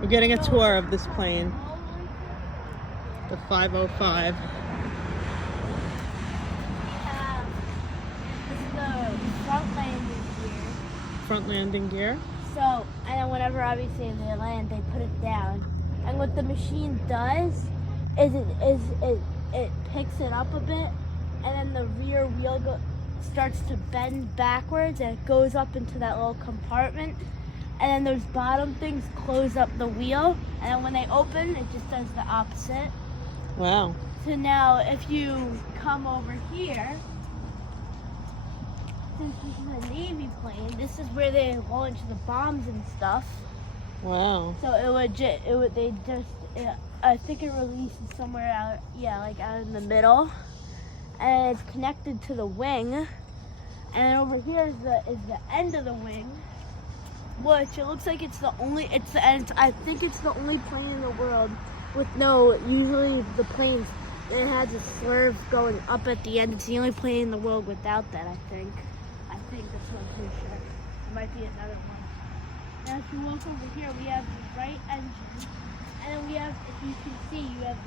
We're getting a tour of this plane, the 505. This is the front landing gear. Front landing gear. So, and then whenever obviously they land, they put it down. And what the machine does is it picks it up a bit, and then the rear wheel starts to bend backwards, and it goes up into that little compartment. And then those bottom things close up the wheel, and then when they open, it just does the opposite. Wow. So now, if you come over here, since this is a Navy plane, this is where they launch the bombs and stuff. Wow. So I think it releases somewhere out, like out in the middle, and it's connected to the wing. And over here is the end of the wing, which it looks like I think it's the only plane in the world with usually the planes, it has a swerve going up at the end. It's the only plane in the world without that, I think that's what I'm pretty sure. There might be another one. Now if you look over here, we have the right engine, and then we have, if you can see, we have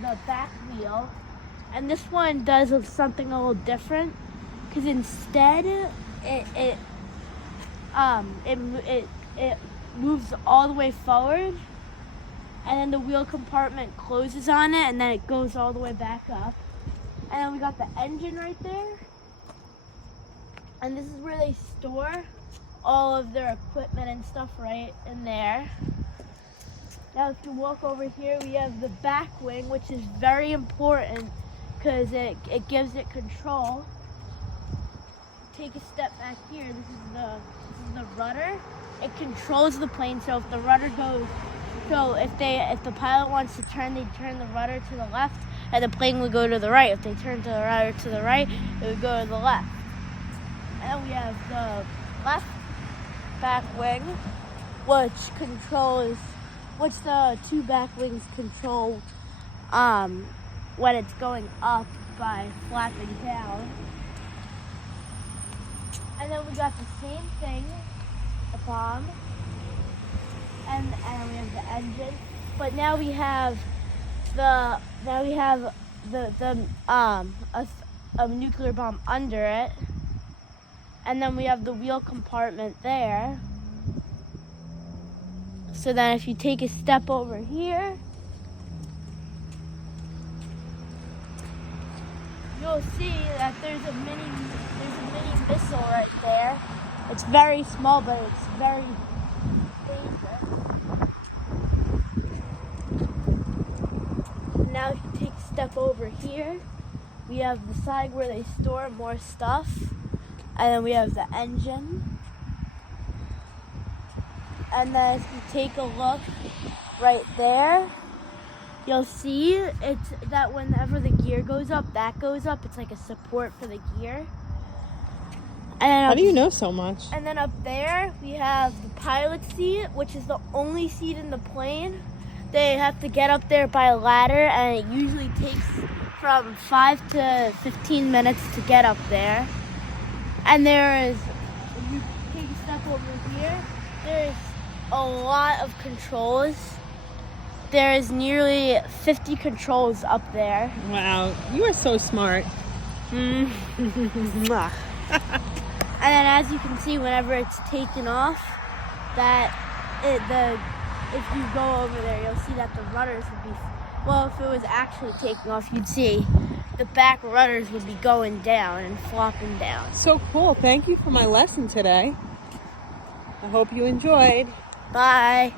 the back wheel, and this one does something a little different, because instead it moves all the way forward, and then the wheel compartment closes on it, and then it goes all the way back up. And then we got the engine right there, and this is where they store all of their equipment and stuff right in there. Now if you walk over here, we have the back wing, which is very important because it gives it control. Take a step back here. This is the rudder. It controls the plane. So if the rudder goes, if the pilot wants to turn, they turn the rudder to the left, and the plane would go to the right. If they turn the rudder to the right, it would go to the left. And then we have the left back wing, which the two back wings control when it's going up by flapping down. And then we got the same thing, the bomb, and we have the engine. But now we have a nuclear bomb under it, and then we have the wheel compartment there. So then if you take a step over here, you'll see that there's a mini missile right there. It's very small, but it's very dangerous. Now if you take a step over here, we have the side where they store more stuff, and then we have the engine. And then if you take a look right there, you'll see it's that whenever the gear goes up, that goes up. It's like a support for the gear. And how do you know so much? And then up there, we have the pilot seat, which is the only seat in the plane. They have to get up there by a ladder, and it usually takes from 5 to 15 minutes to get up there. And if you take a step over here, there's a lot of controls. There is nearly 50 controls up there. Wow, you are so smart. And then as you can see, whenever it's taken off, if you go over there, you'll see that the rudders would be, if it was actually taking off, you'd see the back rudders would be going down and flopping down. So cool. Thank you for my lesson today. I hope you enjoyed. Bye.